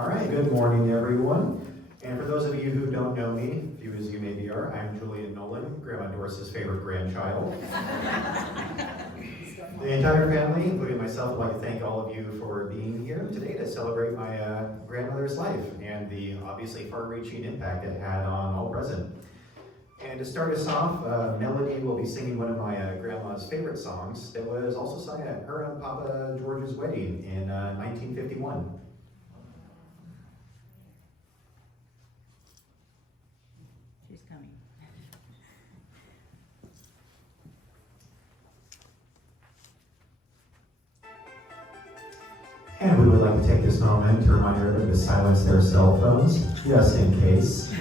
All right, good morning, everyone. And for those of you who don't know me, few as you maybe are, I'm Julian Nolan, Grandma Doris's favorite grandchild. The entire family, including myself, would like to thank all of you for being here today to celebrate my grandmother's life and the obviously far-reaching impact it had on all present. And to start us off, Melody will be singing one of my grandma's favorite songs that was also sung at her and Papa George's wedding in 1951. She's coming. And we would like to take this moment to remind everyone to silence their cell phones, just in case.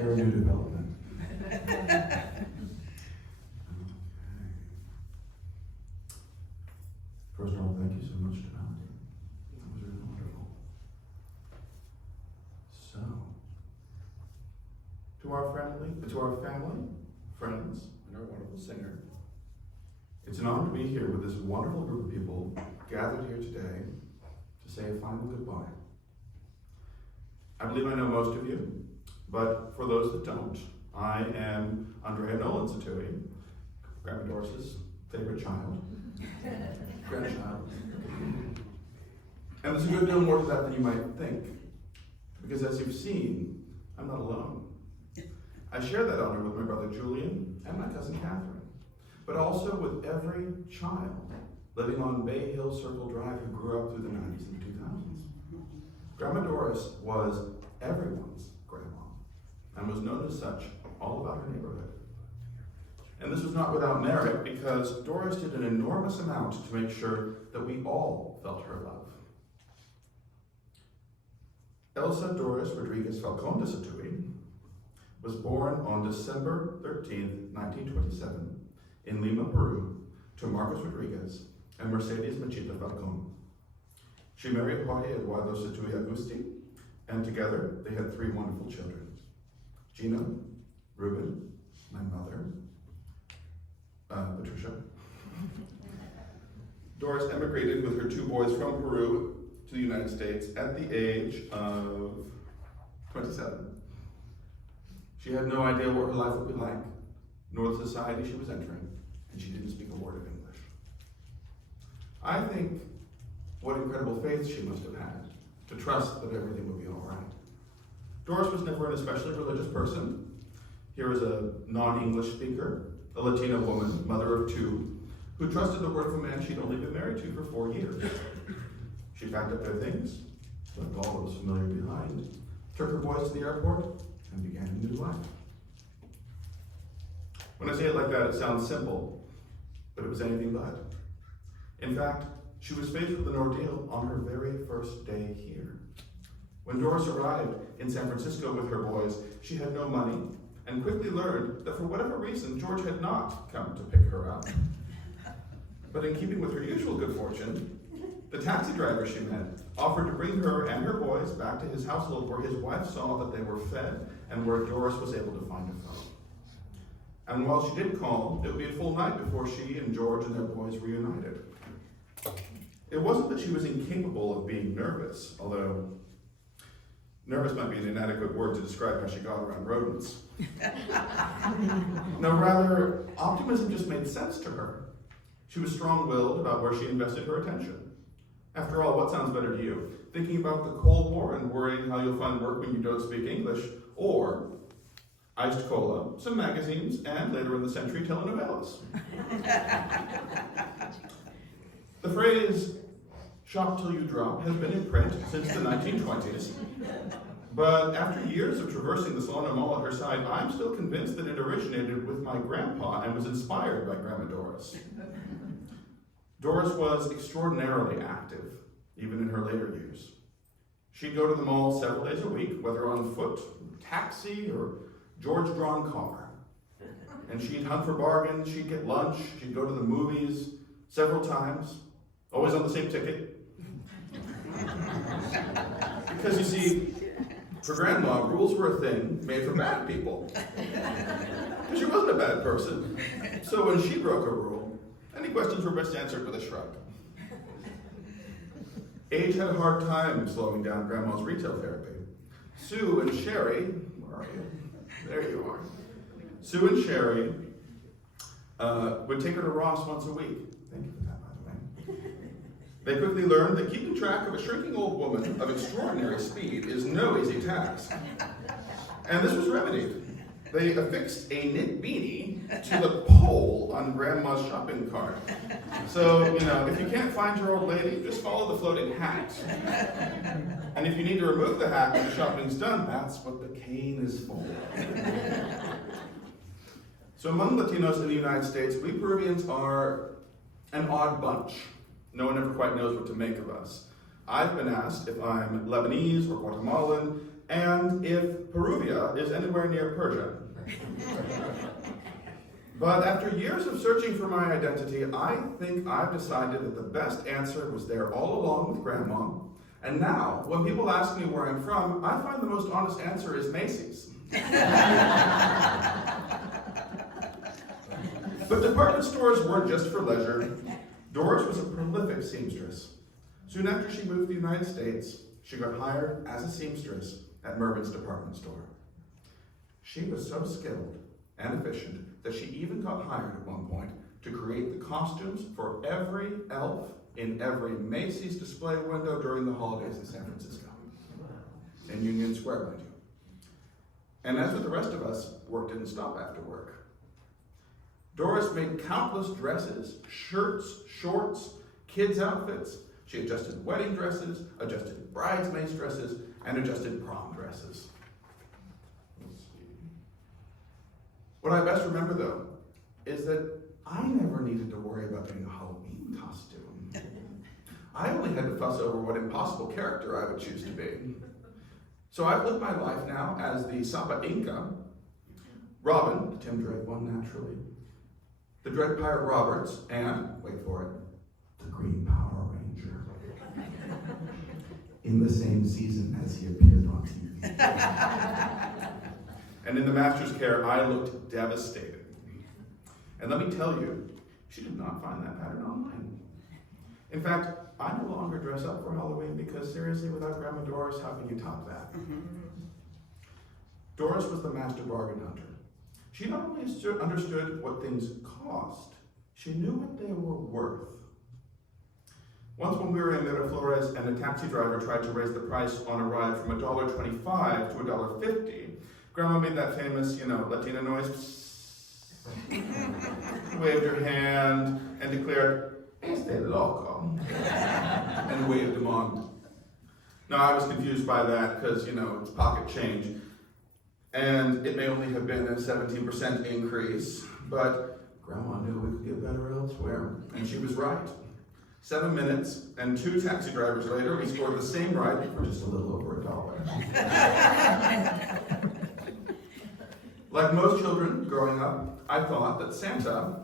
Very new development. First of all, thank you so much to Melody. That was really wonderful. So, to our family, friends, and our wonderful singer, it's an honor to be here with this wonderful group of people gathered here today to say a final goodbye. I believe I know most of you, but for those that don't, I am Andrea Nolan Sattui, Grandma Doris's favorite child, grandchild. And there's a good deal more to that than you might think, because as you've seen, I'm not alone. I share that honor with my brother Julian and my cousin Catherine, but also with every child living on Bay Hill Circle Drive who grew up through the 90s and 2000s. Grandma Doris was everyone's grandma and was known as such all about her neighborhood. And this was not without merit, because Doris did an enormous amount to make sure that we all felt her love. Elsa Doris Rodriguez Falcon de Sattui was born on December 13, 1927, in Lima, Peru, to Marcos Rodriguez and Mercedes Machita Falcon. She married Jorge Eduardo Sattui Agusti, and together they had 3 wonderful children: Gina, Ruben, my mother, Patricia. Doris emigrated with her 2 boys from Peru to the United States at the age of 27. She had no idea what her life would be like, nor the society she was entering, and she didn't speak a word of English. I think what incredible faith she must have had to trust that everything would be all right. Doris was never an especially religious person. Here is a non-English speaker, a Latina woman, mother of 2, who trusted the word of a man she'd only been married to for 4 years. She packed up their things, left all that was familiar behind, took her boys to the airport, and began a new life. When I say it like that, it sounds simple, but it was anything but. In fact, she was faced with an ordeal on her very first day here. When Doris arrived in San Francisco with her boys, she had no money, and quickly learned that for whatever reason, George had not come to pick her up. But in keeping with her usual good fortune, the taxi driver she met offered to bring her and her boys back to his household, where his wife saw that they were fed and where Doris was able to find a phone. And while she did call, it would be a full night before she and George and their boys reunited. It wasn't that she was incapable of being nervous, although nervous might be an inadequate word to describe how she got around rodents. No, rather, optimism just made sense to her. She was strong-willed about where she invested her attention. After all, what sounds better to you? Thinking about the Cold War and worrying how you'll find work when you don't speak English, or iced cola, some magazines, and later in the century, telenovelas. The phrase, "shop till you drop," has been in print since the 1920s. But after years of traversing the Solano Mall at her side, I'm still convinced that it originated with my grandpa and was inspired by Grandma Doris. Doris was extraordinarily active, even in her later years. She'd go to the mall several days a week, whether on foot, taxi, or George-drawn car. And she'd hunt for bargains, she'd get lunch, she'd go to the movies several times, always on the same ticket. Because you see, for Grandma, rules were a thing made for bad people. Because she wasn't a bad person. So when she broke a rule, any questions were best answered with a shrug. Age had a hard time slowing down Grandma's retail therapy. Sue and Sherry, where are you? There you are. Sue and Sherry would take her to Ross once a week. Thank you for that, by the way. They quickly learned that keeping track of a shrinking old woman of extraordinary speed is no easy task. And this was remedied. They affixed a knit beanie to the pole on Grandma's shopping cart. So, if you can't find your old lady, just follow the floating hat. And if you need to remove the hat when the shopping's done, that's what the cane is for. So among Latinos in the United States, we Peruvians are an odd bunch. No one ever quite knows what to make of us. I've been asked if I'm Lebanese or Guatemalan, and if Peruvia is anywhere near Persia. But after years of searching for my identity, I think I've decided that the best answer was there all along with Grandma. And now, when people ask me where I'm from, I find the most honest answer is Macy's. But department stores weren't just for leisure. Doris was a prolific seamstress. Soon after she moved to the United States, she got hired as a seamstress at Mervyn's department store. She was so skilled and efficient that she even got hired at one point to create the costumes for every elf in every Macy's display window during the holidays in San Francisco. In Union Square, mind you. And as with the rest of us, work didn't stop after work. Doris made countless dresses, shirts, shorts, kids' outfits. She adjusted wedding dresses, adjusted bridesmaids' dresses, and adjusted prom dresses. Let's see. What I best remember, though, is that I never needed to worry about getting a Halloween costume. I only had to fuss over what impossible character I would choose to be. So I've lived my life now as the Sapa Inca, Robin, the Tim Drake one naturally, the Dread Pirate Roberts, and, wait for it, the Green Power Ranger. In the same season as he appeared on TV. And in the Master's care, I looked devastated. And let me tell you, she did not find that pattern online. In fact, I no longer dress up for Halloween because seriously, without Grandma Doris, how can you top that? Doris was the master bargain hunter. She not only understood what things cost, she knew what they were worth. Once when we were in Miraflores and a taxi driver tried to raise the price on a ride from $1.25 to $1.50, Grandma made that famous, Latina noise. Waved her hand and declared, "Este loco," and waved him on. Now, I was confused by that because, it's pocket change. And it may only have been a 17% increase, but Grandma knew we could get better elsewhere. And she was right. 7 minutes and 2 taxi drivers later, we scored the same ride for just a little over $1. Like most children growing up, I thought that Santa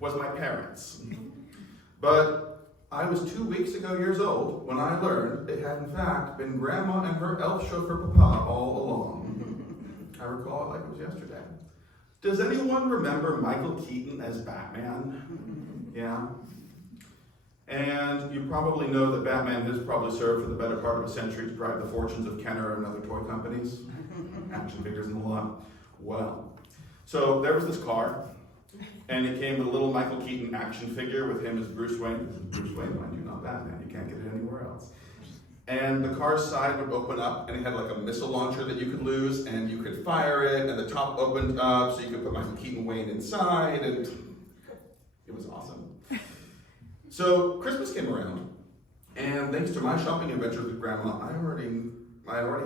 was my parents. But I was 2 weeks ago years old when I learned it had in fact been Grandma and her elf chauffeur Papa all along. I recall it like it was yesterday. Does anyone remember Michael Keaton as Batman? Yeah. And you probably know that Batman has probably served for the better part of a century to drive the fortunes of Kenner and other toy companies. Action figures and the lot. Well, so there was this car, and it came with a little Michael Keaton action figure with him as Bruce Wayne. Bruce Wayne, mind you, not Batman. You can't get it anywhere else. And the car's side would open up, and it had like a missile launcher that you could lose, and you could fire it, and the top opened up, so you could put Michael Keaton Wayne inside, and it was awesome. So Christmas came around, and thanks to my shopping adventures with Grandma, I already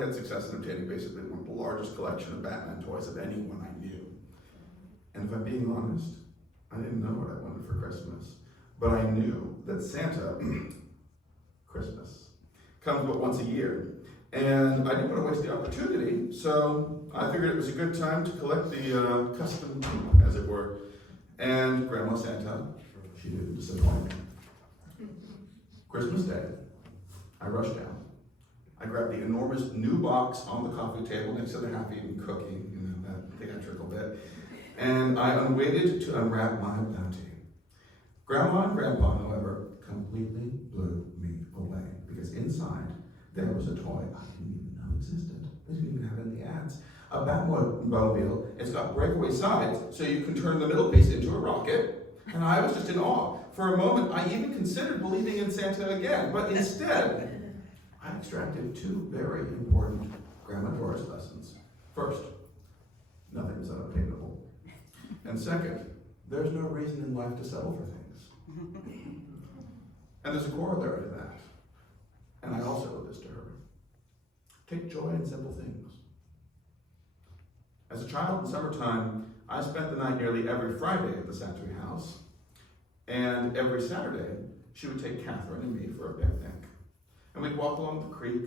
had success in obtaining basically one of the largest collection of Batman toys of anyone I knew. And if I'm being honest, I didn't know what I wanted for Christmas, but I knew that Santa, Christmas, comes but once a year. And I didn't want to waste the opportunity, so I figured it was a good time to collect the custom, as it were. And Grandma Santa, she didn't disappoint. Christmas Day, I rushed down. I grabbed the enormous new box on the coffee table next to the half-eaten cookie, that theatrical bit, and I unwaited to unwrap my bounty. Grandma and Grandpa, however, completely blew me away, because inside there was a toy I didn't even know existed. They didn't even have it in the ads. A Batmobile. It's got breakaway sides, so you can turn the middle piece into a rocket. And I was just in awe. For a moment, I even considered believing in Santa again, but instead, I extracted 2 very important Grandma Doris lessons. First, nothing is unobtainable. And second, there's no reason in life to settle for things. And there's a corollary to that. And I also wrote this to her. Take joy in simple things. As a child in summertime, I spent the night nearly every Friday at the Sattui house. And every Saturday, she would take Catherine and me for a picnic. And we'd walk along the creek,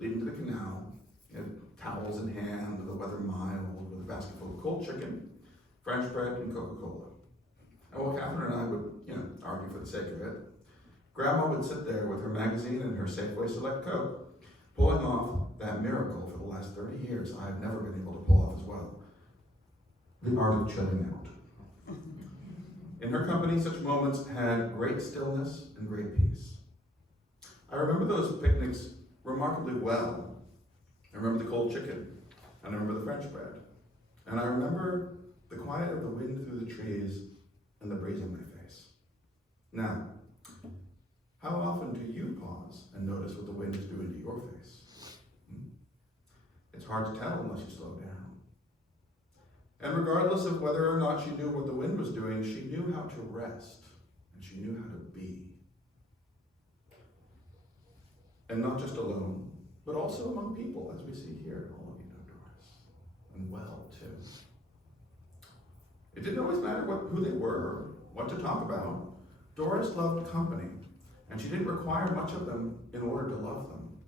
leading to the canal, He had towels in hand, the weather mild, with a basket full of cold chicken, French bread, and Coca-Cola. And while Catherine and I would, argue for the sake of it, Grandma would sit there with her magazine and her Safeway Select Coke, pulling off that miracle for the last 30 years I've never been able to pull off as well. The art of chilling out. In her company, such moments had great stillness and great peace. I remember those picnics remarkably well. I remember the cold chicken, and I remember the French bread, and I remember the quiet of the wind through the trees and the breeze in my face. Now, how often do you pause and notice what the wind is doing to your face? It's hard to tell unless you slow down. And regardless of whether or not she knew what the wind was doing, she knew how to rest, and she knew how to be. And not just alone, but also among people, as we see here. All of you know Doris, and well, too. It didn't always matter who they were, what to talk about. Doris loved company, and she didn't require much of them in order to love them.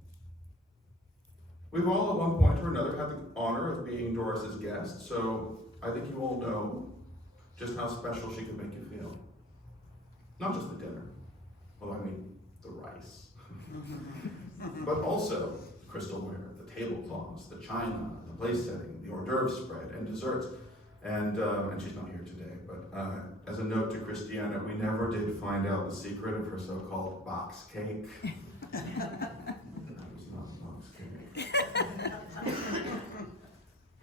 We've all at one point or another had the honor of being Doris's guests, so I think you all know just how special she could make you feel. Not just the dinner, although I mean the rice, but also the crystalware, the tablecloths, the china, the place setting, the hors d'oeuvre spread, and desserts. And she's not here today, but as a note to Christiana, we never did find out the secret of her so-called box cake. That was not box cake.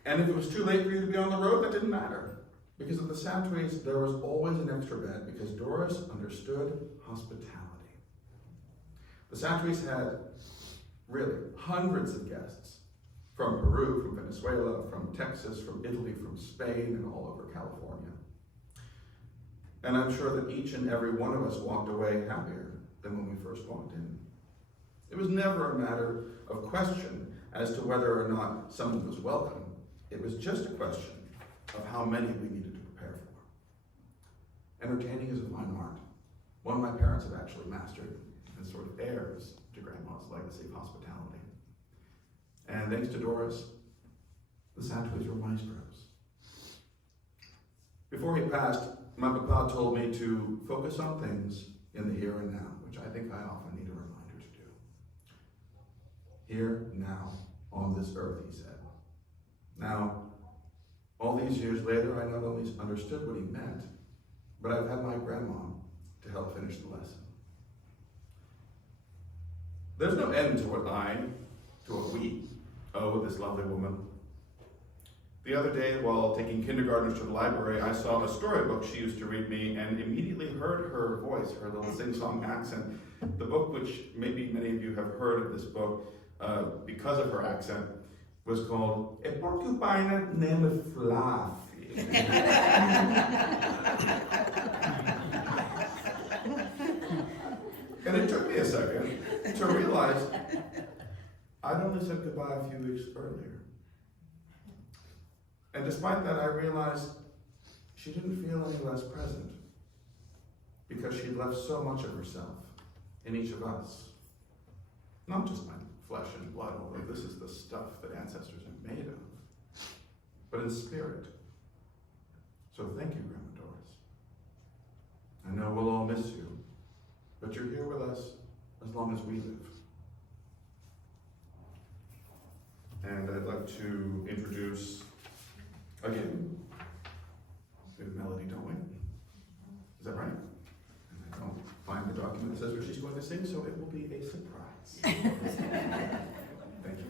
And if it was too late for you to be on the road, that didn't matter. Because at the Sattuis, there was always an extra bed, because Doris understood hospitality. The Sattuis had really hundreds of guests from Peru, from Venezuela, from Texas, from Italy, from Spain, and all over California. And I'm sure that each and every one of us walked away happier than when we first walked in. It was never a matter of question as to whether or not someone was welcome. It was just a question of how many we needed to prepare for. Entertaining is a fine art. One my parents have actually mastered, and sort of heirs to Grandma's legacy of hospitality. And thanks to Doris, the Sattuis were maestros. Before he passed, my papa told me to focus on things in the here and now, which I think I often need a reminder to do. Here, now, on this earth, he said. Now, all these years later, I not only understood what he meant, but I've had my grandma to help finish the lesson. There's no end to what we owe this lovely woman. The other day, while taking kindergartners to the library, I saw a storybook she used to read me and immediately heard her voice, her little sing-song accent. The book, which maybe many of you have heard of this book because of her accent, was called A Porcupine Named Fluffy. And it took me a second to realize I'd only said goodbye a few weeks earlier. And despite that, I realized she didn't feel any less present because she'd left so much of herself in each of us. Not just my flesh and blood, although this is the stuff that ancestors are made of, but in spirit. So thank you, Grandma Doris. I know we'll all miss you, but you're here with us as long as we live. And I'd like to introduce, again, we have Melody, don't we? Is that right? And I don't find the document that says what she's going to sing, so it will be a surprise. Thank you.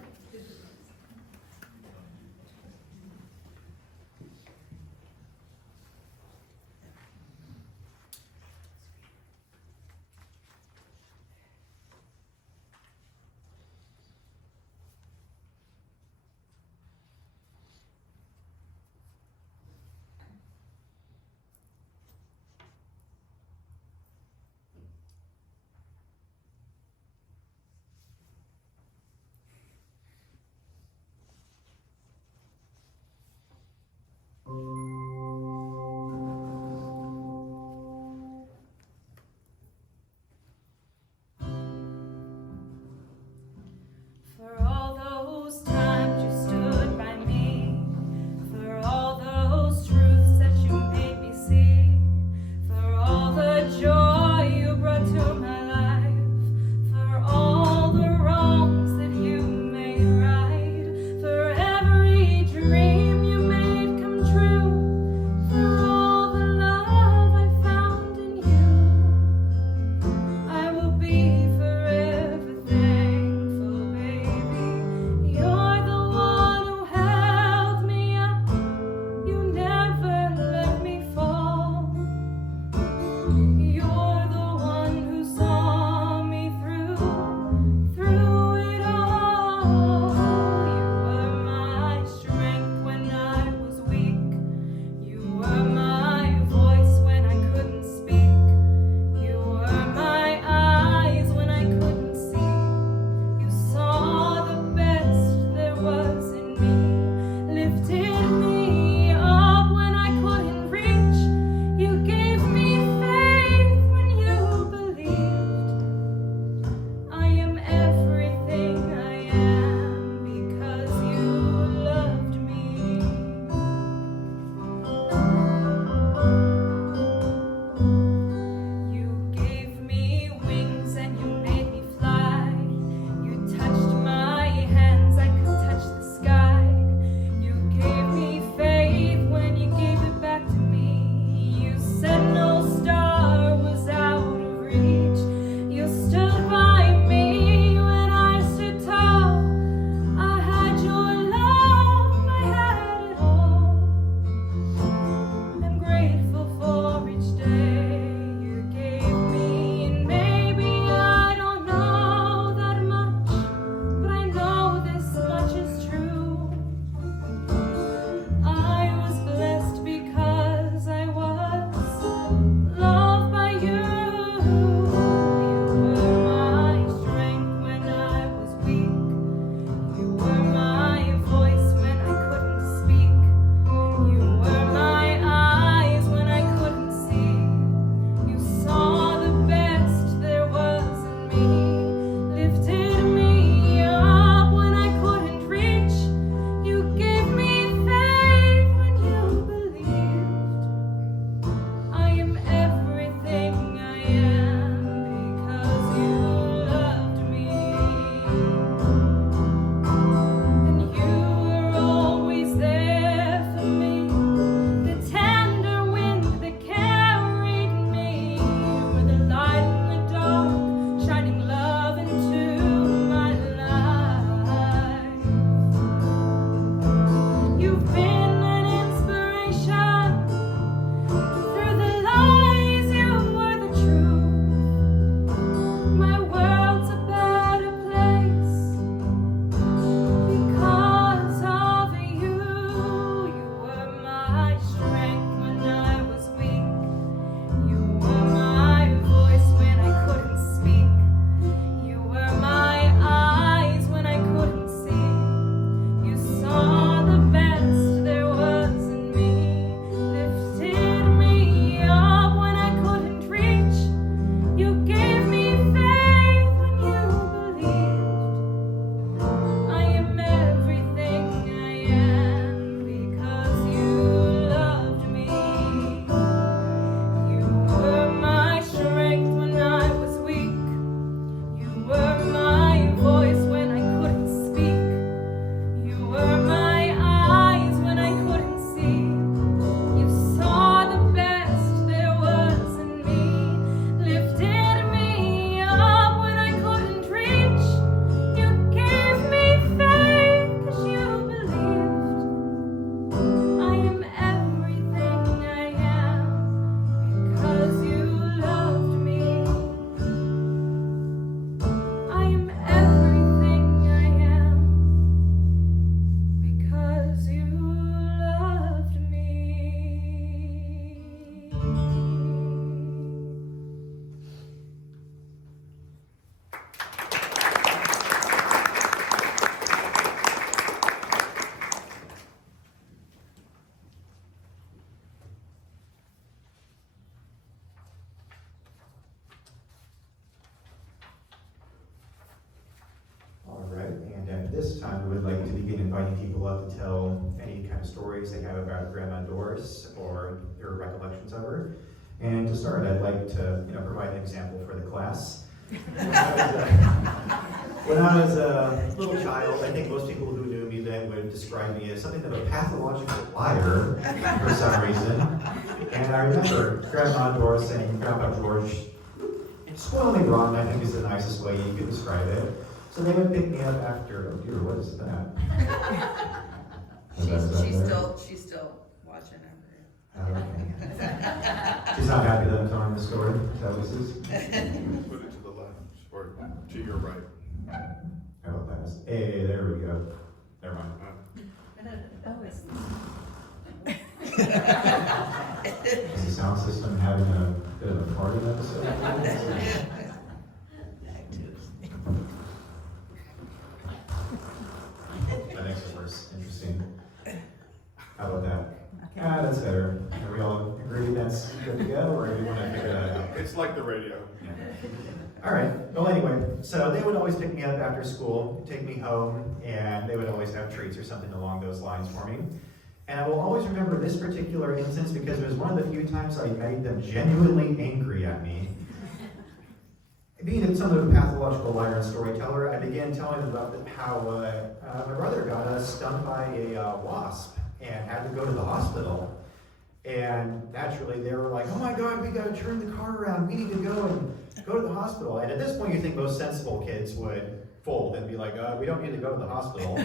this time, we would like to begin inviting people up to tell any kind of stories they have about Grandma Doris or their recollections of her. And to start, I'd like to provide an example for the class. When I was a little child, I think most people who knew me then would describe me as something of a pathological liar for some reason. And I remember Grandma Doris and Grandpa George spoil me wrong, I think is the nicest way you could describe it. So they would pick me up after, oh dear, what is that? She's still watching over Oh, okay. She's not happy that I'm telling the story, is that what this is? Put it to the left, or to your right. How about that? Hey, there we go. Never mind. Oh, it's Is the sound system having a bit of a party episode? That makes it worse. Interesting. How about that? okay. That's better. Are we all agree that's good to go, or do we want to figure that out? It's like the radio. All right. Well, anyway, so they would always pick me up after school, take me home, and they would always have treats or something along those lines for me. And I will always remember this particular instance because it was one of the few times I made them genuinely angry at me. Being somewhat of a pathological liar and storyteller, I began telling them about how my brother got stung by a wasp and had to go to the hospital. And naturally, they were like, "Oh my God, we got to turn the car around. We need to go to the hospital." And at this point, you think most sensible kids would fold and be like, "We don't need to go to the hospital."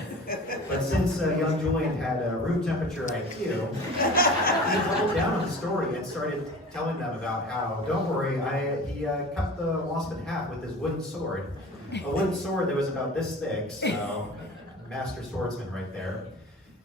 But since young Julian had a room temperature IQ, he doubled down on the story and started telling them about how, don't worry, he cut the wasp in half with his wooden sword. A wooden sword that was about this thick, so master swordsman right there.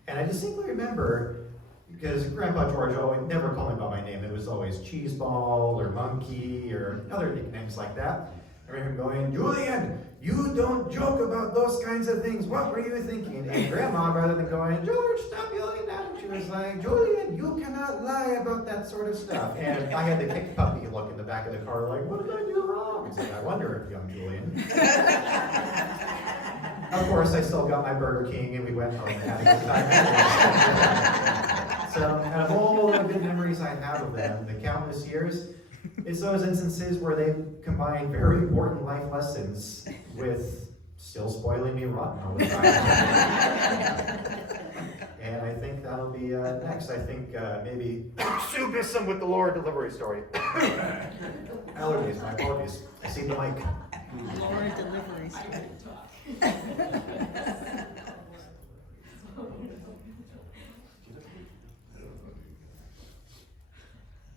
And I distinctly remember, because Grandpa George always never called me by my name. It was always Cheeseball or Monkey or other nicknames like that. I remember him going, "Julian, you don't joke about those kinds of things. What were you thinking?" And Grandma, rather than going, "George, stop yelling at him," she was like, "Julian, you cannot lie about that sort of stuff." And I had the kicked puppy look in the back of the car like, "What did I do wrong?" It's like, I wonder, young Julian. Of course, I still got my Burger King and we went home and had a good time anyway. So, out of all the good memories I have of them, the countless years, it's those instances where they combine very important life lessons with still spoiling me rotten all the time. And I think that'll be next. I think maybe Sue Bissum with the Laura delivery story. Allergies, my apologies. I see the mic. Laura delivery story.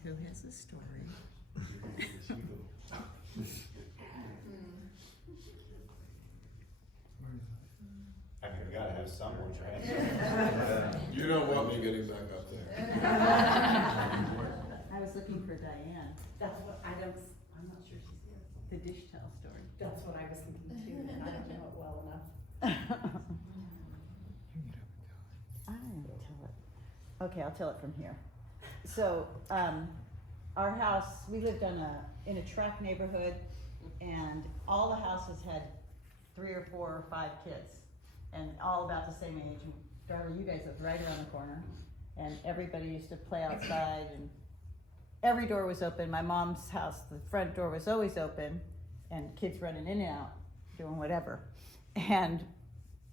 Who has a story? I mean, we gotta have someone, right? You don't want me getting back up there. I was looking for Diane, That's what I'm not sure she's here. the dish towel story. That's what I was thinking too, and I don't know it well enough. I don't tell it. Okay, I'll tell it from here. So, our house, we lived in a tract neighborhood, and all the houses had 3 or 4 or 5 kids, and all about the same age. And Darla, you guys lived right around the corner, and everybody used to play outside, and every door was open. My mom's house, the front door was always open, and kids running in and out, doing whatever. And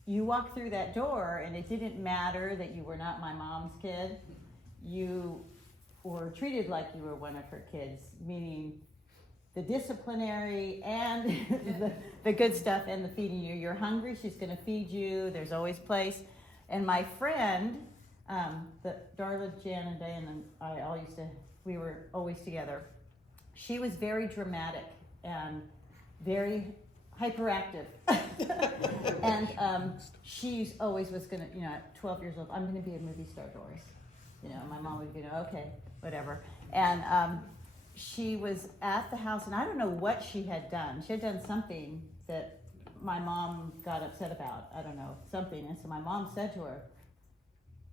you walk through that door, and it didn't matter that you were not my mom's kid. You were treated like you were one of her kids, meaning the disciplinary and the good stuff and the feeding you. You're hungry, she's gonna feed you, there's always place. And my friend, Darla, Jan, and Diane, and I we were always together. She was very dramatic and very hyperactive. And she always was gonna, at 12 years old, I'm gonna be a movie star, Doris. My mom would be, okay, whatever. And she was at the house, and I don't know what she had done. She had done something that my mom got upset about. I don't know, something. And so my mom said to her,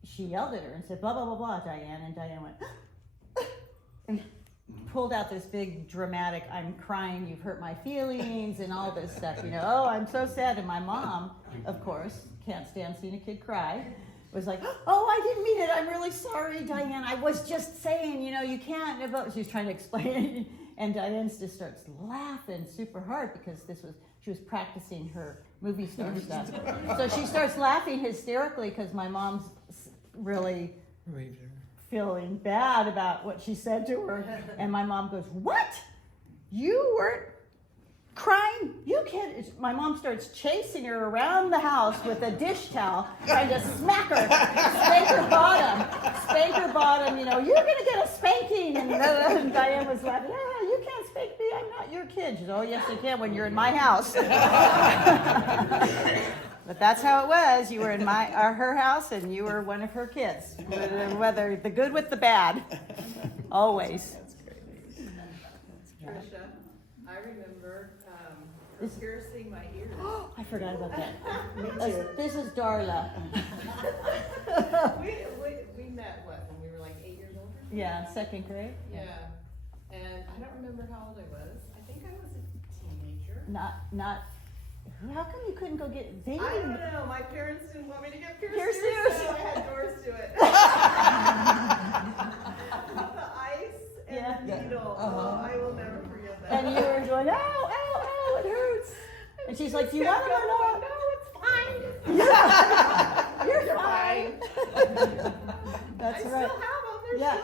she yelled at her and said, blah, blah, blah, blah, Diane. And Diane went, and pulled out this big dramatic, I'm crying, you've hurt my feelings, and all this stuff, you know, oh, I'm so sad. And my mom, of course, can't stand seeing a kid cry, was like, oh, I didn't mean it, I'm really sorry, Diane, I was just saying, you know, you can't, she was trying to explain, and Diane just starts laughing super hard because she was practicing her movie star stuff. So she starts laughing hysterically because my mom's really feeling bad about what she said to her. And my mom goes, what? You weren't crying? You can't. My mom starts chasing her around the house with a dish towel, trying to smack her, spank her bottom, you know, you're going to get a spanking. And Diane was laughing, you can't spank me, I'm not your kid. She said, oh, yes, you can when you're in my house. But that's how it was. You were in her house, and you were one of her kids. Whether the good with the bad, always. Trisha, I remember her piercing my ears. I forgot about that. This is Darla. we met when we were like 8 years older? Yeah, second grade. Yeah. And I don't remember how old I was. I think I was a teenager. Not. How come you couldn't go get? They I didn't. don't know. My parents didn't want me to get Pierce pierced ears. so I had Doris do it. The ice and the needle. Oh, I will never forget that. And you were going, ow, ow, ow, it hurts. And she's like, do you want them or not? No, it's fine. Yeah, you're fine. That's I right. still have them. They're Yeah.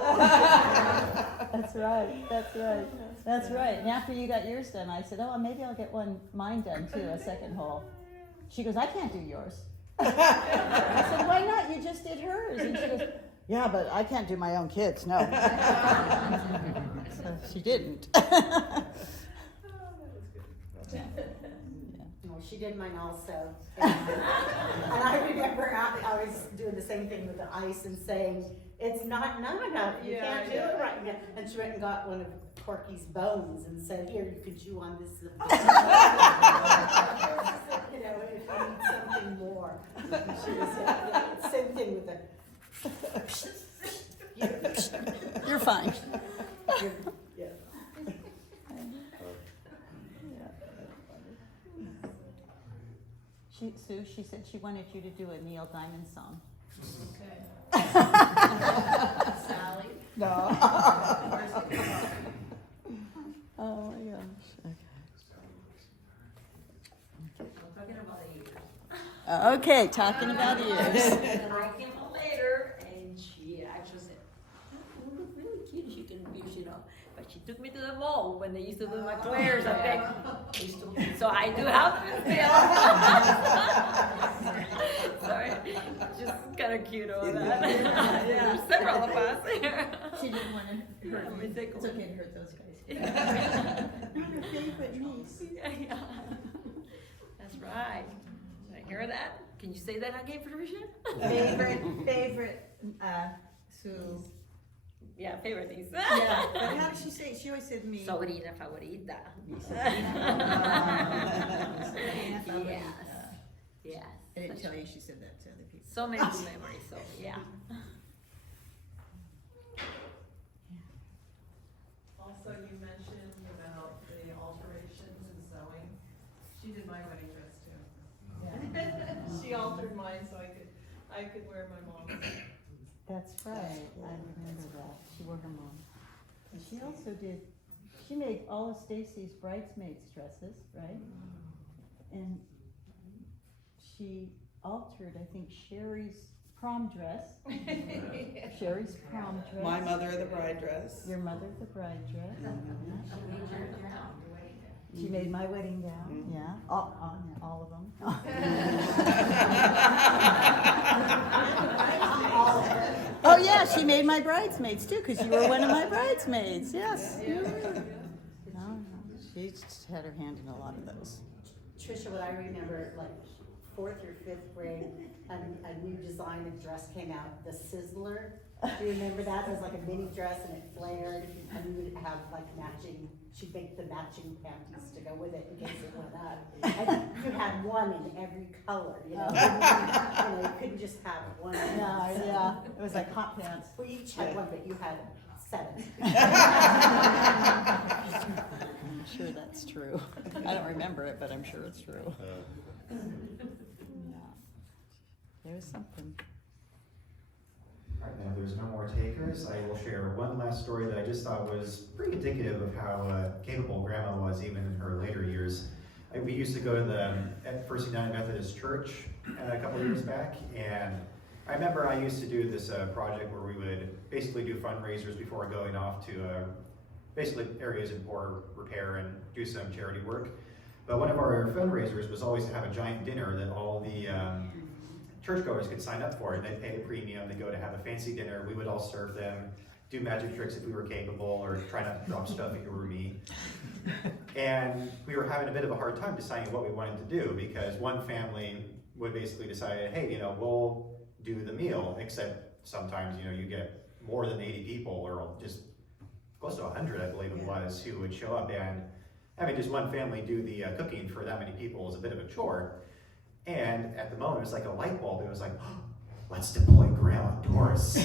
That's right. And after you got yours done, I said, oh, maybe I'll get mine done too, a second hole. She goes, I can't do yours. I said, why not? You just did hers. And she goes, yeah, but I can't do my own kids, no. So she didn't. No, she did mine also. And I remember I was doing the same thing with the ice and saying, it's not enough. You can't do it right now. And she went and got one of Corky's bones and said, here, you can chew on this. You know, if you need something more. And she was, same thing with the. You're fine. Yeah. Sue, she said she wanted you to do a Neil Diamond song. Okay. Sally. No. Oh my gosh. Talking about ears. Okay, talking about ears. And I came home later, and she actually said, "Oh, you look really cute. She can pierce it off." But she took me to the mall when they used to do my clairs. I think, so I do have to still. Sorry, just kind of cute over that. Yeah, there's several of us here. She didn't want to hurt me. It's okay to hurt those guys. Not her favorite niece. Yeah. That's right. Did I hear that? Can you say that again, Patricia? Favorite, Sue. Yeah, favorite things. Yeah, but how does she say it? She always said me. Sobrina favorita. Yes. Yes. I didn't tell you she said that to other people. So many good memories, so yeah. Also, you mentioned about the alterations in sewing. She did my wedding dress too. She altered mine so I could wear my mom's. That's right, I remember that. She wore her mom. And she also she made all of Stacy's bridesmaids' dresses, right? And she altered, I think, Sherry's prom dress. Sherry's prom dress. My mother of the bride dress. Your mother the bride dress. She made my wedding gown, yeah, all of them. Oh yeah, she made my bridesmaids too, because you were one of my bridesmaids, yes. No, she had her hand in a lot of those. Trisha, what I remember, like 4th or 5th grade, a new design of dress came out, the Sizzler. Do you remember that? It was like a mini dress and it flared, and you would have like matching, she'd make the matching panties to go with it in case it went up. And you had one in every color, you know? You couldn't just have one. No, yeah, it was like hot pants. We each had one, but you had 7. I'm sure that's true. I don't remember it, but I'm sure it's true. Yeah. There's something. All right, now if there's no more takers, I will share one last story that I just thought was pretty indicative of how capable Grandma was even in her later years. We used to go to the First United Methodist Church a couple of years back, and I remember I used to do this project where we would basically do fundraisers before going off to basically areas in poor repair and do some charity work. But one of our fundraisers was always to have a giant dinner that all the churchgoers could sign up for, and they'd pay a premium to go to have a fancy dinner. We would all serve them, do magic tricks if we were capable, or try not to drop stuff if you were me. And we were having a bit of a hard time deciding what we wanted to do, because one family would basically decide, hey, you know, we'll do the meal, except sometimes, you know, you get more than 80 people, or just close to 100, I believe it was, who would show up, and having just one family do the cooking for that many people is a bit of a chore. And at the moment, it was like a light bulb. It was like, oh, let's deploy Grandma Doris.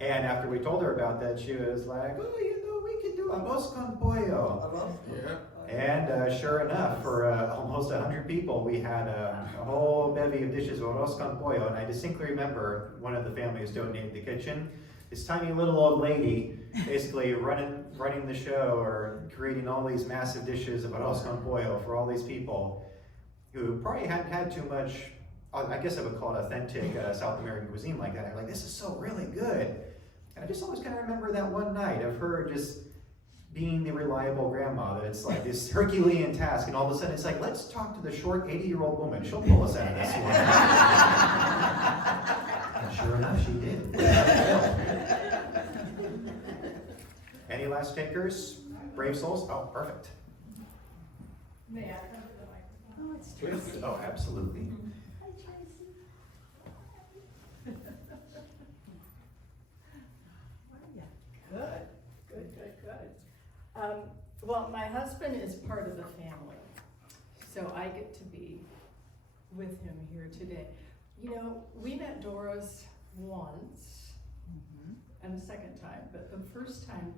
And after we told her about that, she was like, oh, you know, we could do arroz con pollo. Yeah. And sure enough, for almost 100 people, we had a whole bevy of dishes of arroz con pollo. And I distinctly remember one of the families donated the kitchen. This tiny little old lady basically running the show, or creating all these massive dishes of arroz con pollo for all these people who probably hadn't had too much, I guess I would call it authentic South American cuisine like that. I'm like, this is so really good. And I just always kind of remember that one night of her just being the reliable grandma, that it's like this Herculean task, and all of a sudden it's like, let's talk to the short 80-year-old woman. She'll pull us out of this one. And sure enough, she did. Any last takers? Brave souls? Oh, perfect. May I come to the microphone? Oh, it's Please. Oh, absolutely. Hi, Tracy. Good. Well, my husband is part of the family, so I get to be with him here today. You know, we met Doris once, and the second time, but the first time,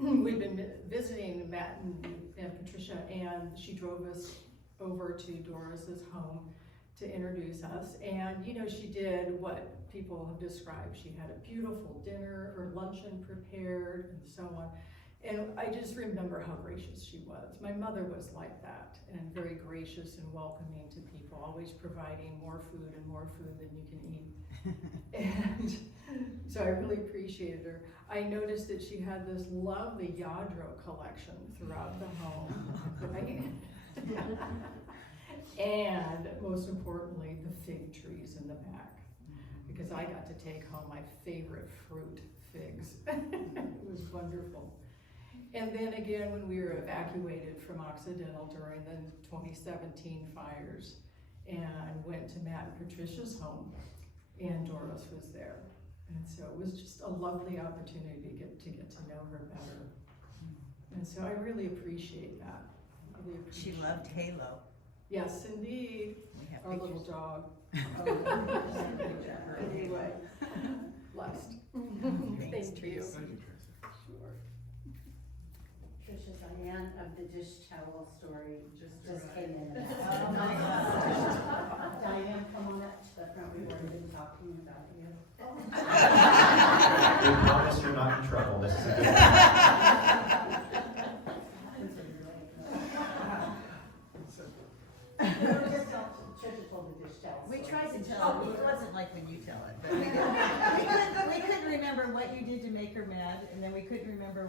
we've been visiting Matt and Patricia, and she drove us over to Doris's home to introduce us. And you know, she did what people have described. She had a beautiful dinner or luncheon prepared and so on. And I just remember how gracious she was. My mother was like that, and very gracious and welcoming to people, always providing more food than you can eat. And so I really appreciated her. I noticed that she had this lovely Yadro collection throughout the home, right? And most importantly, the fig trees in the back, because I got to take home my favorite fruit, figs. It was wonderful. And then again, when we were evacuated from Occidental during the 2017 fires, and went to Matt and Patricia's home, and Doris was there. And so it was just a lovely opportunity to get to know her better. And so I really appreciate that. Really appreciate She loved Halo. Yes, indeed. We have Our little pictures. dog. Anyway, blessed. Thanks, Thank you. Thank you, Tracy. Sure. Tricia, Diane of the dish towel story just came in. Oh my gosh. Diane, come on up to the front, we've already been talking about you. We promise you're not in trouble. This is a good Tricia told the dish towel We story. tried to tell it. It wasn't like when you tell it, but we couldn't remember what you did to make her mad, and then we couldn't remember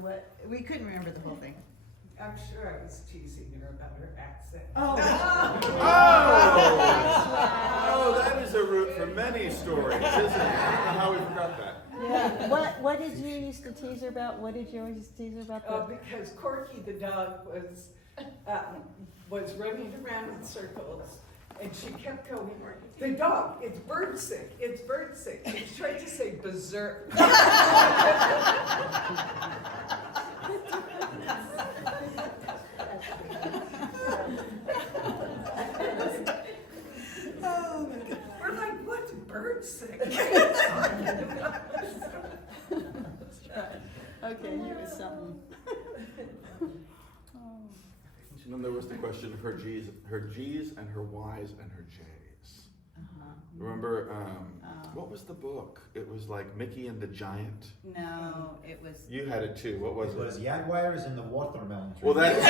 the whole thing. I'm sure I was teasing her about her accent. Oh. Oh, that is a root for many stories, isn't it? I don't know how we forgot that. Yeah. What did you used to tease her about? What did you always tease her about? Because Corky the dog was running around in circles, and she kept going, the dog, it's bird sick, it's bird sick. And she tried to say berserk. Oh my God. We're like, what's bird sick? Okay, it was something. And then there was the question of her G's and her Y's and her J's. Remember, what was the book? It was like Mickey and the Giant. No, it was. You had it too. What was It it? was Jaguars in the watermelon tree. Well, that too.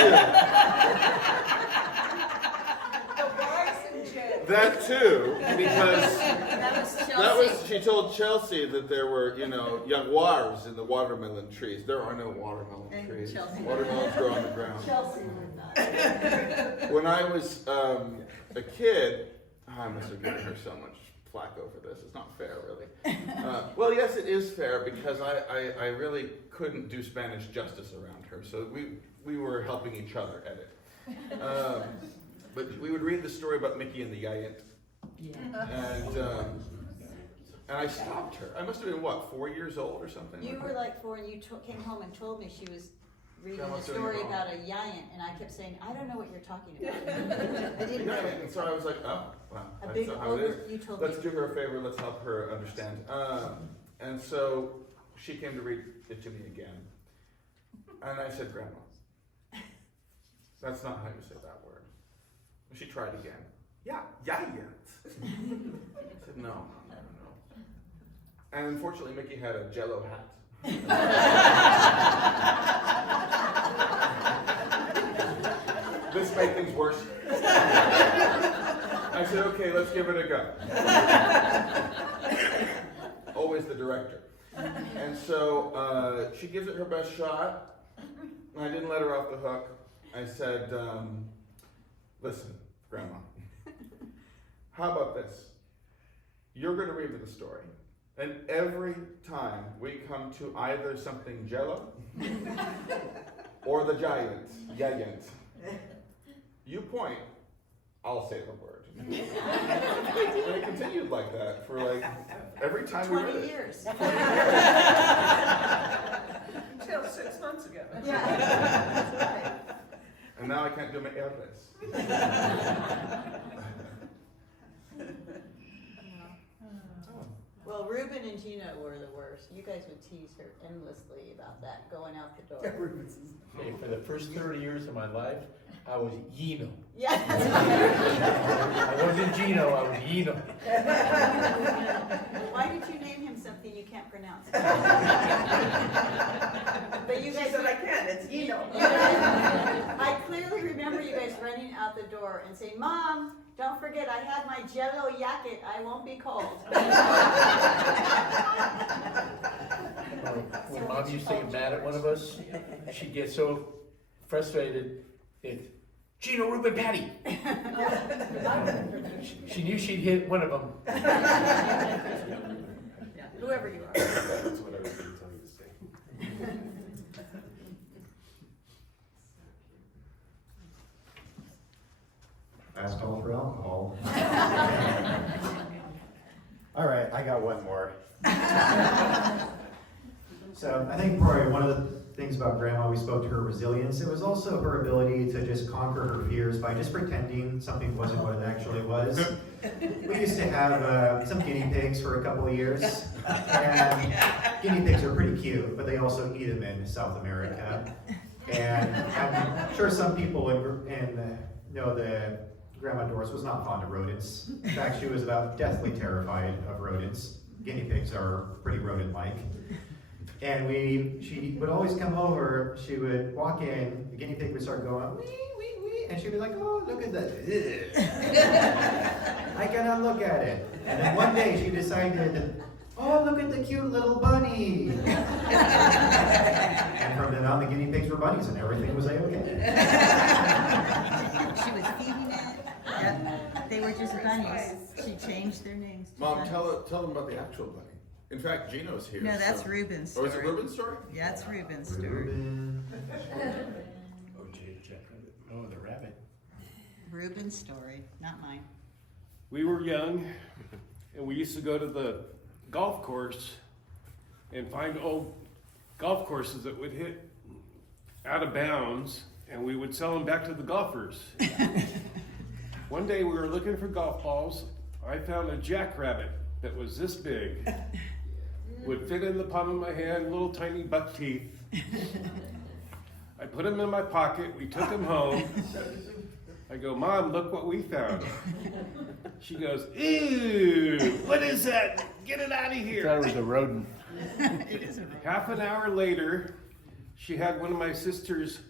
That too, because That was Chelsea. she told Chelsea that there were, jaguars in the watermelon trees. There are no watermelon And trees. Chelsea. Watermelons grow on the ground. Chelsea would not. When I was a kid, I must have given her so much flack over this. It's not fair, really. Well, yes, it is fair because I really couldn't do Spanish justice around her. So we were helping each other at it. But we would read the story about Mickey and the Giant. And I stopped her. I must have been, 4 years old or something? You were like 4 and you came home and told me she was reading Grandma's a doing story it wrong. about a giant, and I kept saying, I don't know what you're talking about. I didn't know And it. so I was like, oh, wow. A That's big not how it is. ogre, you told me. Let's do her a favor. Let's help her understand. And so she came to read it to me again. And I said, Grandma, that's not how you say that word. She tried again. Yeah, giant. I said, no. And unfortunately, Mickey had a Jello hat. This made things worse. I said, okay, let's give it a go. Always the director. And so she gives it her best shot. I didn't let her off the hook. I said, listen, Grandma, how about this? You're going to read me the story. And every time we come to either something Jello or the giant, you point, I'll say the word. And it continued like that for every time we read 20 it. years. Until 6 months ago. Yeah, that's right. And now I can't do my Elvis. Well, Ruben and Gina were the worst. You guys would tease her endlessly about that going out the door. Okay, for the first 30 years of my life, I was Yino. Yeah. I wasn't Gino, I was Yino. Why did you name him something you can't pronounce? But you guys, I can, it's I clearly remember you guys running out the door and saying, Mom, don't forget I have my Jello jacket, I won't be cold. When Mom used to get mad at one of us, she'd get so frustrated, it's Gino, Ruben, Patty. She knew she'd hit one of them. Whoever you are. That's what I was going to tell you to say. Last call for alcohol. All right, I got one more. So I think probably one of the things about Grandma, we spoke to her resilience. It was also her ability to just conquer her fears by just pretending something wasn't what it actually was. We used to have some guinea pigs for a couple of years. And guinea pigs are pretty cute, but they also eat them in South America. And I'm sure some people know that Grandma Doris was not fond of rodents. In fact, she was about deathly terrified of rodents. Guinea pigs are pretty rodent-like. And she would always come over, she would walk in, the guinea pig would start going, wee, wee, wee, and she'd be like, oh, look at that. I cannot look at it. And then one day she decided, oh, look at the cute little bunny. And from then on, the guinea pigs were bunnies and everything was okay. She was feeding it. Yep. They were just bunnies. She changed their names. to Mom, bunnies. tell them about the actual bunny. In fact, Gino's here. No, that's so- Ruben's Oh, story. is it Ruben's story? Yeah, it's Ruben's story. Ruben. Oh, Jack Rabbit. Oh, the rabbit. Ruben's story, not mine. We were young, and we used to go to the golf course and find old golf courses that would hit out of bounds, and we would sell them back to the golfers. One day we were looking for golf balls. I found a jackrabbit that was this big, would fit in the palm of my hand, little tiny buck teeth. I put them in my pocket. We took them home. I go, Mom, look what we found. She goes, ew, what is that? Get it out of I here. thought it was a rodent. Half an hour later, she had one of my sister's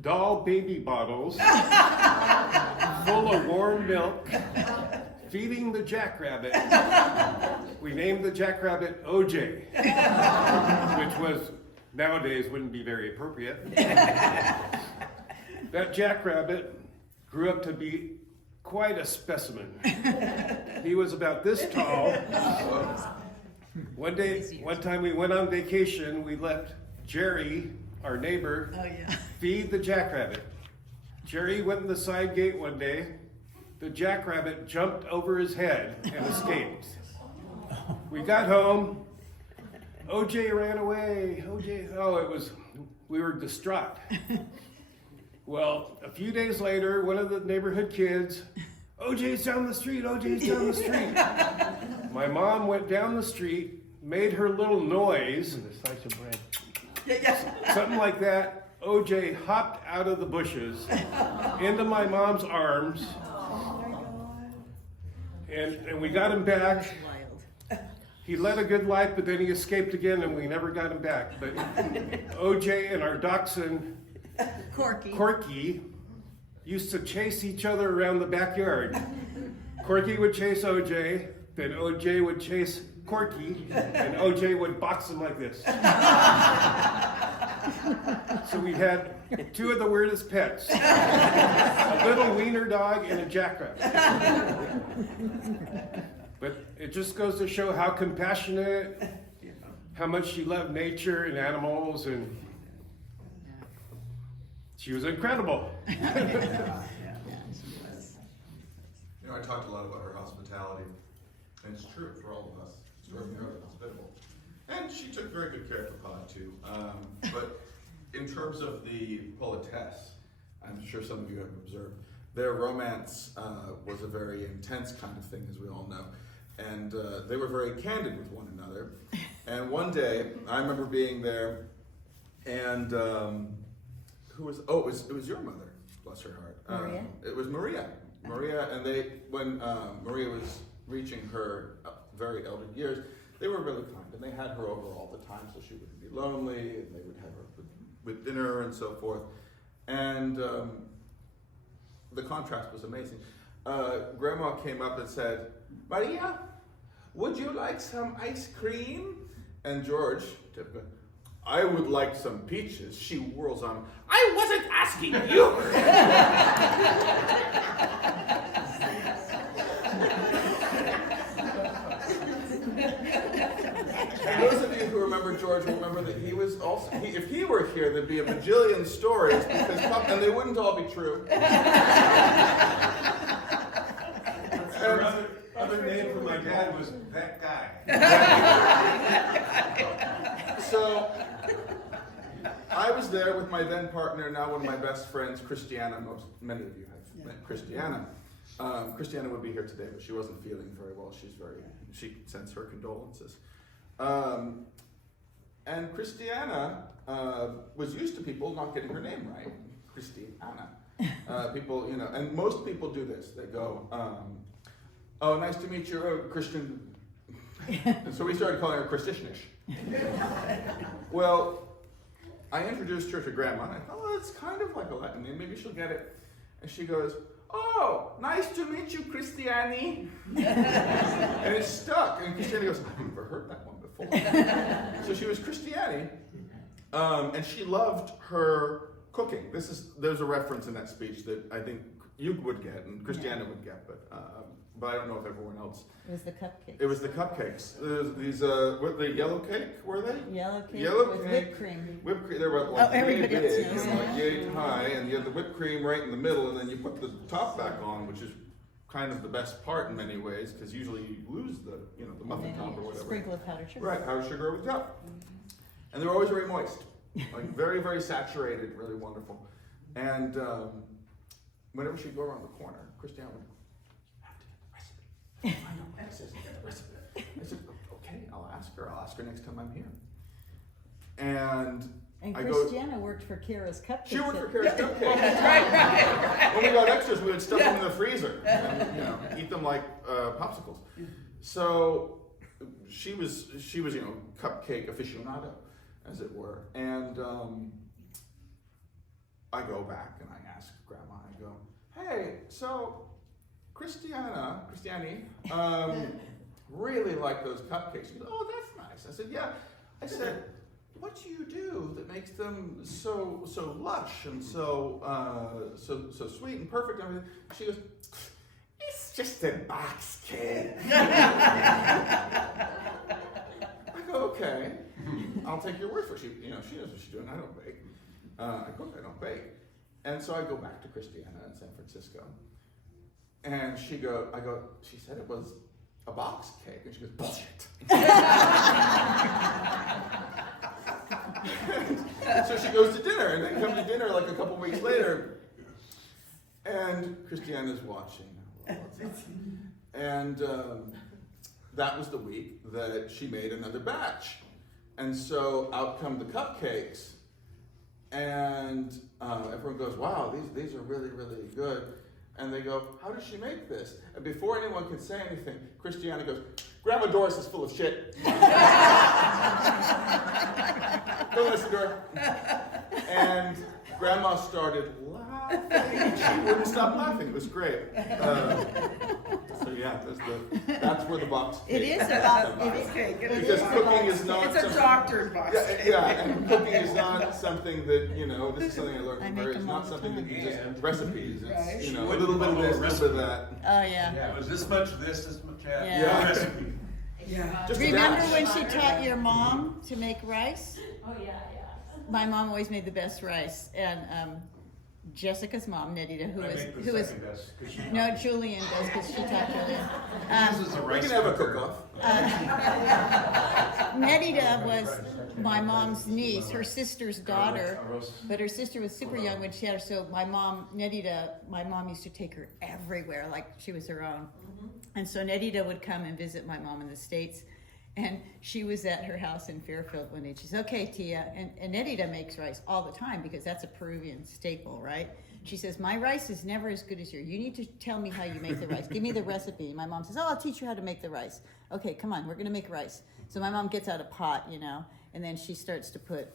doll baby bottles full of warm milk, feeding the jackrabbit. We named the jackrabbit OJ, which was nowadays wouldn't be very appropriate. That jackrabbit grew up to be quite a specimen. He was about this tall. One time we went on vacation, we left Jerry, our neighbor, feed the jackrabbit. Jerry went in the side gate one day. The jackrabbit jumped over his head and escaped. We got home. OJ ran away. We were distraught. Well, a few days later, one of the neighborhood kids, OJ's down the street, OJ's down the street. My mom went down the street, made her little noise, With a slice of bread. something like that. OJ hopped out of the bushes into my mom's arms, and we got him back. He led a good life, but then he escaped again, and we never got him back. But OJ and our dachshund, Corky, used to chase each other around the backyard. Corky would chase OJ, then OJ would chase Corky, and OJ would box him like this. So we had two of the weirdest pets, a little wiener dog and a jackrabbit. But it just goes to show how compassionate, how much she loved nature and animals, and she was incredible. You know, I talked a lot about her hospitality, and it's true for all of us. Extraordinarily hospitable. And she took very good care of the pod too. But in terms of the politesse, I'm sure some of you have observed, their romance was a very intense kind of thing, as we all know. And they were very candid with one another. And one day, I remember being there, and it was your mother, bless her heart. Maria? It was Maria. Maria, and when Maria was reaching her very elder years, they were really kind, and they had her over all the time so she wouldn't be lonely, and they would have her with dinner and so forth. And the contrast was amazing. Grandma came up and said, Maria, would you like some ice cream? And George, I would like some peaches. She whirls on, I wasn't asking you. And those of you who remember George will remember that he was also, if he were here, there'd be a bajillion stories, because and they wouldn't all be true. Other name for my dad was that guy. So, I was there with my then partner, now one of my best friends, Christiana. Many of you have met Christiana. Christiana would be here today, but she wasn't feeling very well. She sends her condolences. And Christiana was used to people not getting her name right. Christiana. People, and most people do this. They go, oh, nice to meet you, Christian. And so we started calling her Christishnish. Well, I introduced her to Grandma, and I thought, oh, it's kind of like a Latin name. Maybe she'll get it. And she goes, oh, nice to meet you, Christiani. And it stuck. And Christiani goes, I've never heard that one before. So she was Christiani, and she loved her cooking. There's a reference in that speech that I think you would get, and Christiana would get, but I don't know if everyone else. It was the cupcakes. It was the cupcakes. These, what, the yellow cake, were they? Yellow cake Yellow with cake. whipped cream. Whipped cream, they were like yay everybody else big, knows like yay high, and you had the whipped cream right in the middle, and then you put the top back on, which is kind of the best part in many ways, because usually you lose the muffin top or whatever. Sprinkle of powdered sugar. Right, powdered sugar over the top. And they were always very moist, like very, very saturated, really wonderful. And whenever she'd go around the corner, Christiane would have to get the recipe. I know what this is, get the recipe. I said, okay, I'll ask her next time I'm here. And And I go, Christiana worked for Kara's Cupcakes. she worked for Kara's Cupcakes. Right. When we got extras, we would stuff them in the freezer and eat them like popsicles. So she was cupcake aficionado, as it were. And I go back and I ask Grandma, I go, hey, so Christiani, really like those cupcakes. She goes, oh, that's nice. I said, yeah. I said, what do you do that makes them so lush and so sweet and perfect and everything? She goes, it's just a box cake. I go, okay, I'll take your word for it. She knows what she's doing. I don't bake. I cook, I don't bake. And so I go back to Christiana in San Francisco. And she said it was a box cake. And she goes, bullshit. So she goes to dinner, and they come to dinner like a couple weeks later. And Christiana's watching. And that was the week that she made another batch. And so out come the cupcakes. And everyone goes, wow, these are really, really good. And they go, how does she make this? And before anyone can say anything, Christiana goes, Grandma Doris is full of shit. Don't listen to her. And Grandma started laughing. She wouldn't stop laughing. It was great. So yeah, that's where the box cake. It is a box cake. Because cooking is not. It's a doctored box. Yeah, and cooking is not something that this is something I learned I from make her. It's them all not the something that time. you just recipes. It's Right. a little bit of this, a little bit of that. Oh, yeah. Yeah, it was this much of this much that. Yeah. Recipe. Yeah. Just a Remember dash. when she taught your mom to make rice? Oh, yeah. My mom always made the best rice, and Jessica's mom, Nedita, who I is make the second best, 'cause she- no, Julian does because she taught Julian. This is a We rice can have a cooker. cook-off. Nedita was my mom's niece, her sister's daughter, but her sister was super young when she had her. So my mom used to take her everywhere, like she was her own. And so Nedita would come and visit my mom in the States. And she was at her house in Fairfield one day. She says, okay, Tia, and Nedita makes rice all the time because that's a Peruvian staple, right? She says, my rice is never as good as yours. You need to tell me how you make the rice. Give me the recipe. My mom says, oh, I'll teach you how to make the rice. Okay, come on, we're gonna make rice. So my mom gets out a pot, and then she starts to put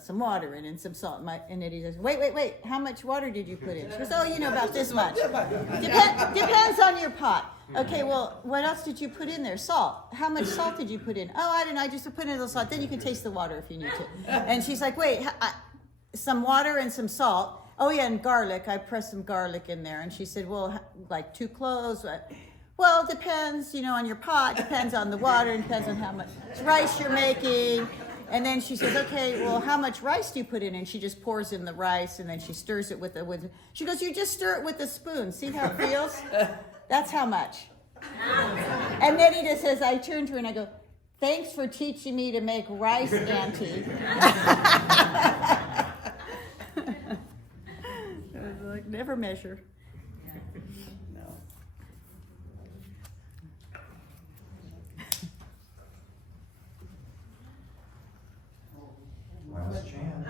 some water in and some salt. And Eddie says, wait, how much water did you put in? She goes, oh, about this much. Depends on your pot. Okay, well, what else did you put in there? Salt. How much salt did you put in? Oh, I don't know, I just put in a little salt. Then you can taste the water if you need to. And she's like, wait, some water and some salt. Oh yeah, and garlic. I pressed some garlic in there. And she said, well, like 2 cloves. Well, it depends, on your pot, depends on the water, depends on how much rice you're making. And then she says, okay, well, how much rice do you put in? And she just pours in the rice, and then she stirs it she goes, you just stir it with a spoon. See how it feels? That's how much. And then he just says, I turn to her and I go, thanks for teaching me to make rice, Auntie. I was like, never measure. No. Last chance.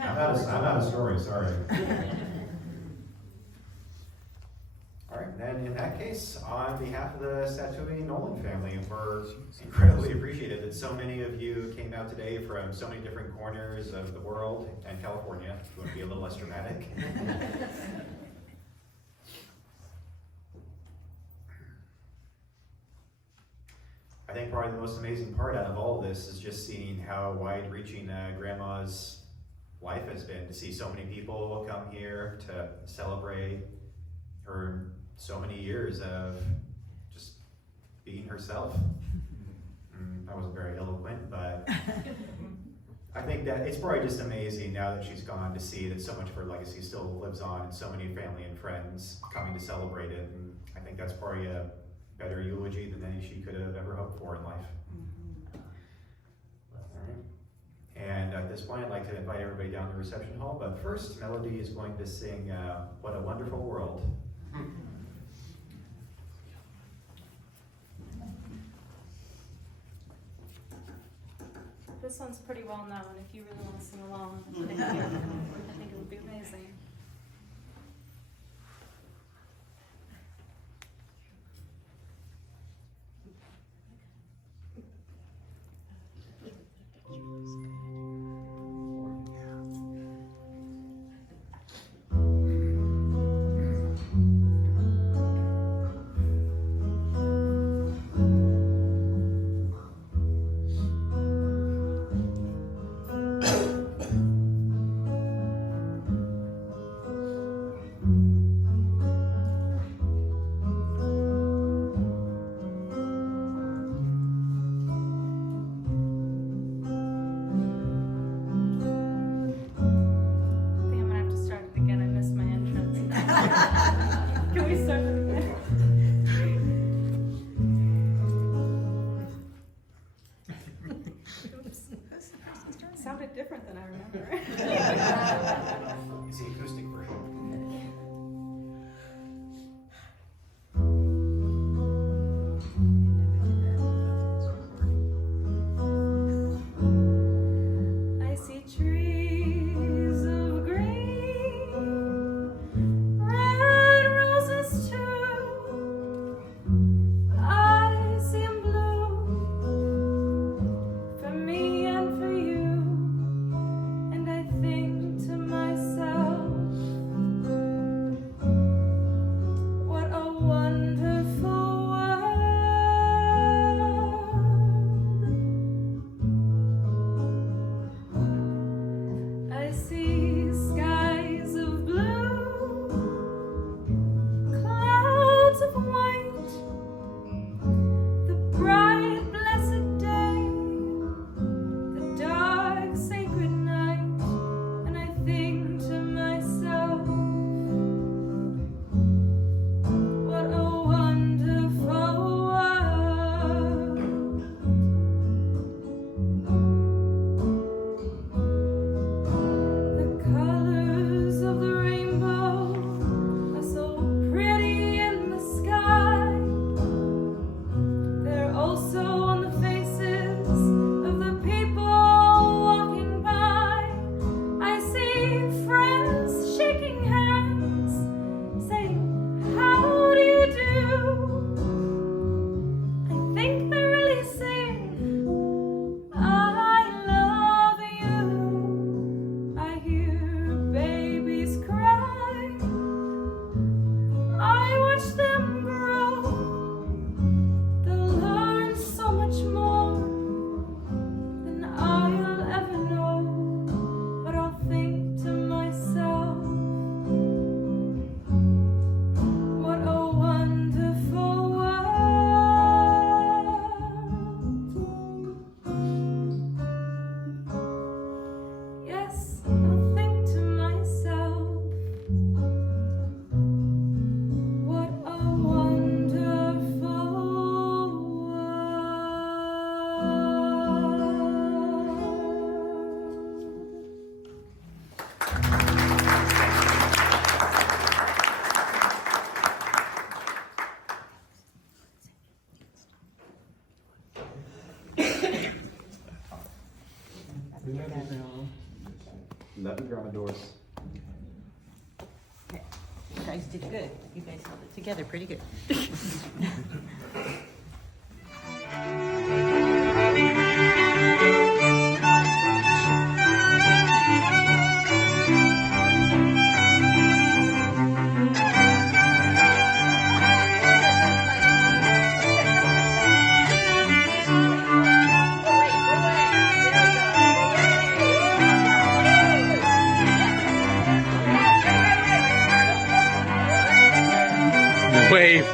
I'm out of story, sorry. All right, then in that case, on behalf of the Sattui Nolan family, we're incredibly appreciative that so many of you came out today from so many different corners of the world and California. If you want to be a little less dramatic. I think probably the most amazing part out of all of this is just seeing how wide-reaching Grandma's life has been, to see so many people come here to celebrate her so many years of just being herself. That wasn't very eloquent, but I think that it's probably just amazing now that she's gone to see that so much of her legacy still lives on, and so many family and friends coming to celebrate it. And I think that's probably a better eulogy than any she could have ever hoped for in life. All right. And at this point, I'd like to invite everybody down to the reception hall, but first, Melody is going to sing What a Wonderful World. The This one's pretty well known. If you really want to sing along, thank you. I think it would be amazing. Sounded different than I remember. It's the acoustic version. I see trees of green, red roses too. I see 'em bloom for me and for you. And I think to myself, what a wonderful world. I see skies of blue, clouds of white, the bright blessed day, the dark sacred night, and I think to myself, what a wonderful world. The colors of the rainbow are so pretty in the sky. They're also on the faces of the people walking by. I see friends shaking hands, saying, how do you do? I think they're really saying, I love you. I hear babies cry. I watch them grow. They'll learn so much more than I'll ever know. But I'll think to myself, what a wonderful world. Yes, I'll think to myself, what a wonderful Love you, Grandma Doris. You guys did good. You guys held it together pretty good. Wave.